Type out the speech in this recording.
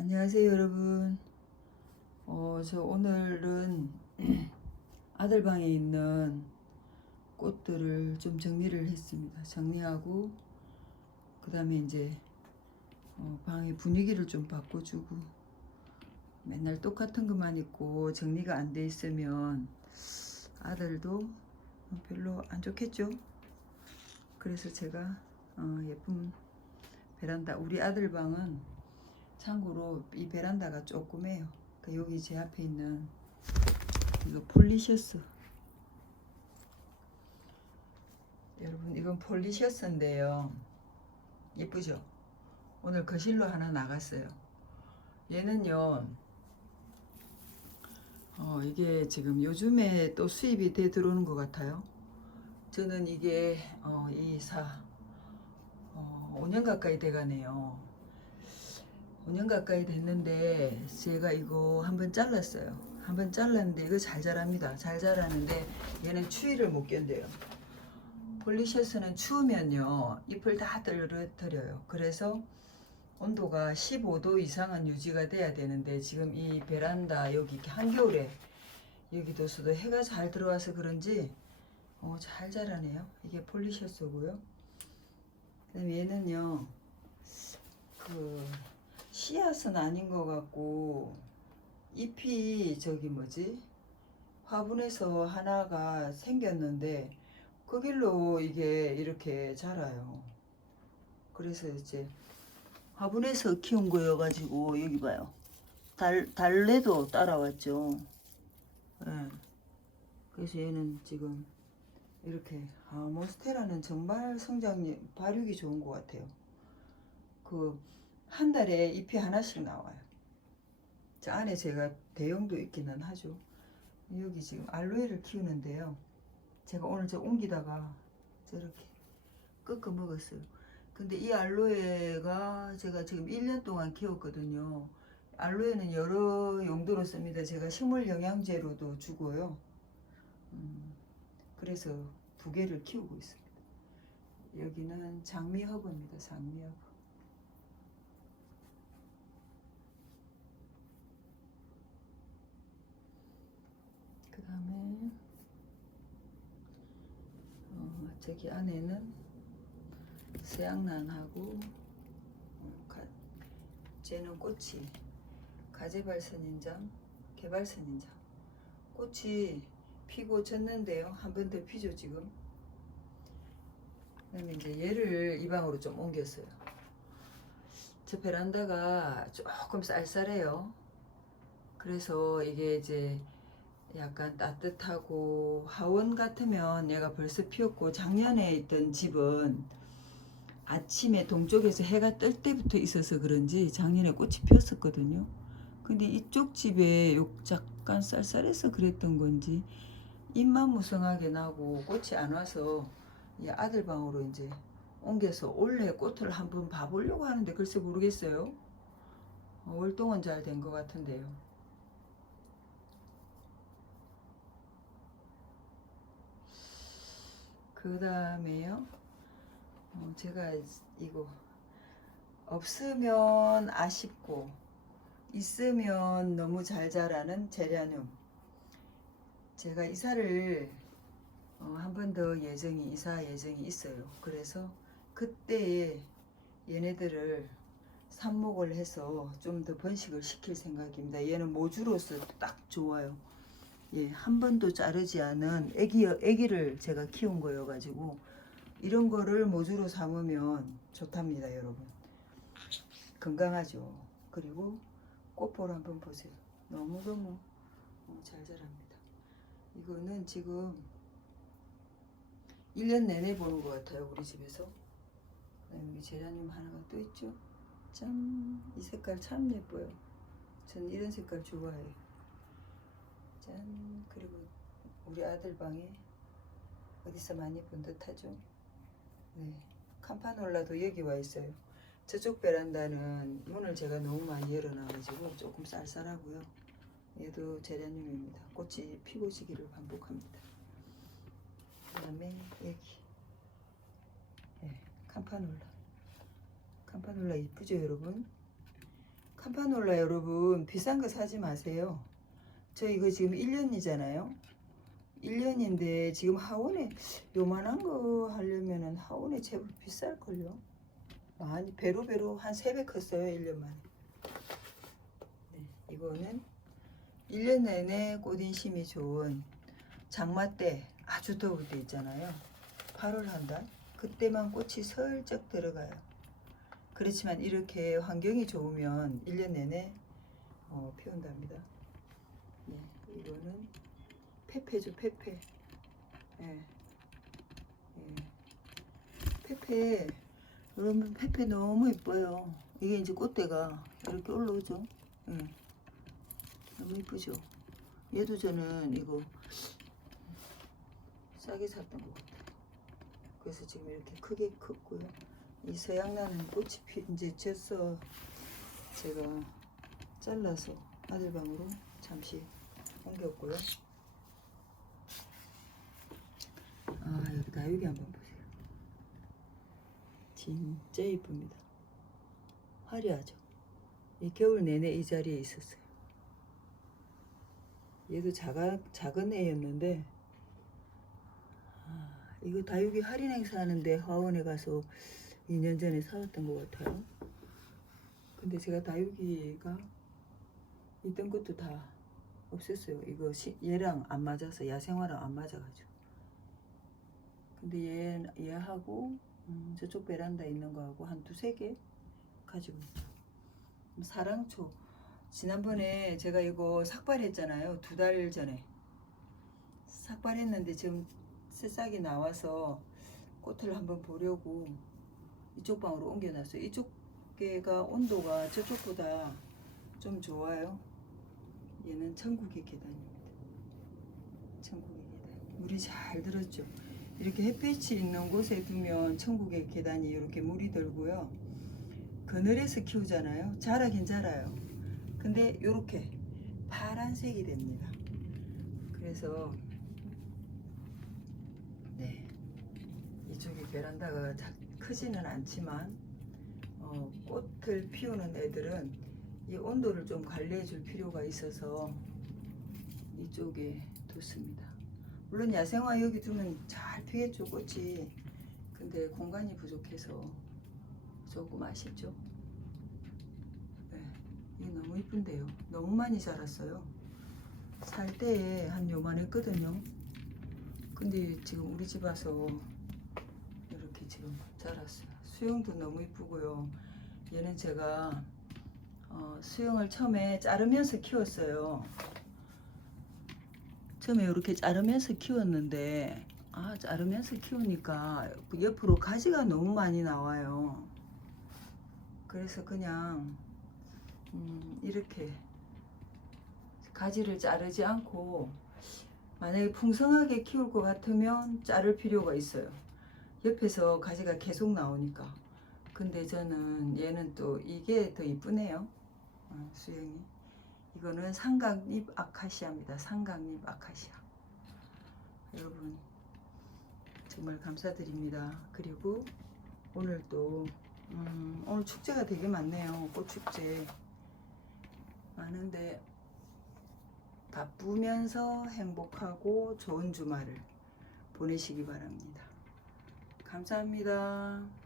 안녕하세요 여러분. 어, 저 오늘은 아들 방에 있는 꽃들을 좀 정리를 했습니다. 정리하고 그 다음에 이제 어, 방의 분위기를 좀 바꿔주고 맨날 똑같은 것만 있고 정리가 안 돼 있으면 아들도 별로 안 좋겠죠? 그래서 제가 어, 예쁜 베란다 우리 아들 방은 참고로 이 베란다가 조그매요. 그 여기 제 앞에 있는 이거 폴리셔스. 여러분 이건 폴리셔스인데요. 예쁘죠? 오늘 거실로 하나 나갔어요. 얘는요. 어 이게 지금 요즘에 또 수입이 돼 들어오는 것 같아요. 저는 이게 어, 이사 어, 5년 가까이 돼가네요. 5년 가까이 됐는데 제가 이거 한번 잘랐어요. 한번 잘랐는데 이거 잘 자랍니다. 잘 자라는데 얘는 추위를 못 견뎌요. 폴리셔스는 추우면요 잎을 다 떨어뜨려요. 그래서 온도가 15도 이상은 유지가 돼야 되는데 지금 이 베란다 여기 한겨울에 여기도서도 해가 잘 들어와서 그런지 어, 잘 자라네요. 이게 폴리셔스고요. 그다음 얘는요 그 씨앗은 아닌 것 같고 잎이 저기 뭐지 화분에서 하나가 생겼는데 그 길로 이게 이렇게 자라요. 그래서 이제 화분에서 키운 거여 가지고 여기 봐요. 달 달래도 따라왔죠. 예. 그래서 얘는 지금 이렇게 아 몬스테라는 정말 성장 발육이 좋은 것 같아요. 그 한 달에 잎이 하나씩 나와요. 저 안에 제가 대형도 있기는 하죠. 여기 지금 알로에를 키우는데요. 제가 오늘 저 옮기다가 저렇게 꺾어 먹었어요. 근데 이 알로에가 제가 지금 1년 동안 키웠거든요. 알로에는 여러 용도로 씁니다. 제가 식물 영양제로도 주고요. 음, 그래서 두 개를 키우고 있습니다. 여기는 장미허브입니다. 장미허브. 그 다음에 어, 저기 안에는 가, 쟤는 꽃이 가재발 선인장, 개발 선인장 꽃이 피고 졌는데요. 한 번 더 피죠 지금. 그다음에 이제 얘를 이 방으로 좀 옮겼어요. 저 베란다가 조금 쌀쌀해요. 그래서 이게 이제 약간 따뜻하고 하원 같으면 얘가 벌써 피었고 작년에 있던 집은 아침에 동쪽에서 해가 뜰 때부터 있어서 그런지 작년에 꽃이 피었었거든요. 근데 이쪽 집에 요 잠깐 쌀쌀해서 그랬던 건지 잎만 무성하게 나고 꽃이 안 와서 이 아들 방으로 이제 옮겨서 올해 꽃을 한번 봐보려고 하는데 글쎄 모르겠어요. 어, 월동은 잘 된 것 같은데요. 그 다음에요. 어, 제가 이거 없으면 아쉽고 있으면 너무 잘 자라는 제라늄. 제가 이사를 어, 한번 더 예정이 이사 예정이 있어요. 그래서 그때에 얘네들을 삽목을 해서 좀 더 번식을 시킬 생각입니다. 얘는 모주로서 딱 좋아요. 예, 한 번도 자르지 않은 애기 애기를 제가 키운 거여 가지고 이런 거를 모주로 삼으면 좋답니다, 여러분. 건강하죠. 그리고 꽃볼 한번 보세요. 너무너무 어, 잘 자랍니다. 이거는 지금 1년 내내 보는 것 같아요, 우리 집에서. 그다음에 여기 제라늄 하나가 또 있죠. 짠! 이 색깔 참 예뻐요. 전 이런 색깔 좋아해요. 짠! 그리고 우리 아들 방에 어디서 많이 본 듯하죠? 네. 캄파놀라도 여기 와 있어요. 저쪽 베란다는 문을 제가 너무 많이 열어놔가지고 조금 쌀쌀하고요. 얘도 제라늄입니다. 꽃이 피고 지기를 반복합니다. 그 다음에 여기 네, 캄파놀라. 캄파놀라 이쁘죠 여러분? 캄파놀라 여러분 비싼 거 사지 마세요. 저 이거 지금 1년이잖아요. 1년인데 지금 하원에 요만한 거 하려면은 하원에 제법 비쌀걸요. 많이 배로 배로 한 3배 컸어요 1년 만에. 네, 이거는 1년 내내 꽃인심이 좋은 장마 때 아주 더울 때 있잖아요. 8월 한 달. 그때만 꽃이 슬쩍 들어가요. 그렇지만 이렇게 환경이 좋으면 1년 내내 어, 피운답니다. 네, 이거는 페페죠, 페페. 예. 예. 페페. 여러분, 페페 너무 예뻐요. 이게 이제 꽃대가 이렇게 올라오죠. 예. 너무 이쁘죠. 얘도 저는 이거 싸게 샀던 것 같아요. 그래서 지금 이렇게 크게 컸고요. 이 서양나는 꽃이 피, 이제 졌어. 제가 잘라서 아들 방으로 잠시 옮겼고요. 아 여기 다육이 한번 보세요. 진짜 이쁩니다. 화려하죠. 이 겨울 내내 이 자리에 있었어요. 얘도 작아, 작은 애였는데 아, 이거 다육이 할인 행사 하는데 화원에 가서 2년 전에 사왔던 것 같아요. 근데 제가 다육이가 있던 것도 다 없앴어요. 이거 시, 얘랑 안 맞아서 야생화랑 안 맞아가지고. 근데 얘 얘하고 음, 저쪽 베란다에 있는 거하고 한 두세 개 가지고 있죠. 사랑초 지난번에 제가 이거 삭발했잖아요. 두 달 전에 삭발했는데 지금 새싹이 나와서 꽃을 한번 보려고 이쪽 방으로 옮겨놨어요. 이쪽 개가 온도가 저쪽보다 좀 좋아요. 얘는 천국의 계단입니다. 천국의 계단. 물이 잘 들었죠. 이렇게 햇빛이 있는 곳에 두면 천국의 계단이 이렇게 물이 들고요. 그늘에서 키우잖아요. 자라긴 자라요. 근데 이렇게 파란색이 됩니다. 그래서 네 이쪽에 베란다가 자- 크지는 않지만 어, 꽃을 피우는 애들은 이 온도를 좀 관리해 줄 필요가 있어서 이쪽에 뒀습니다. 물론 야생화 여기 두면 잘 피겠죠 꽃이. 근데 공간이 부족해서 조금 아쉽죠. 네, 이게 너무 이쁜데요. 너무 많이 자랐어요. 살 때에 한 요만 했거든요. 근데 지금 우리 집 와서 이렇게 지금 자랐어요. 수영도 너무 이쁘고요. 얘는 제가 어, 수영을 처음에 자르면서 키웠어요. 처음에 이렇게 자르면서 키웠는데 아 자르면서 키우니까 옆으로 가지가 너무 많이 나와요. 그래서 그냥 음, 이렇게 가지를 자르지 않고 만약에 풍성하게 키울 것 같으면 자를 필요가 있어요. 옆에서 가지가 계속 나오니까. 근데 저는 얘는 또 이게 더 이쁘네요. 어, 수영이. 이거는 삼각잎 아카시아입니다. 삼각잎 아카시아. 여러분 정말 감사드립니다. 그리고 오늘 또 음, 오늘 축제가 되게 많네요. 꽃축제 많은데 바쁘면서 행복하고 좋은 주말을 보내시기 바랍니다. 감사합니다.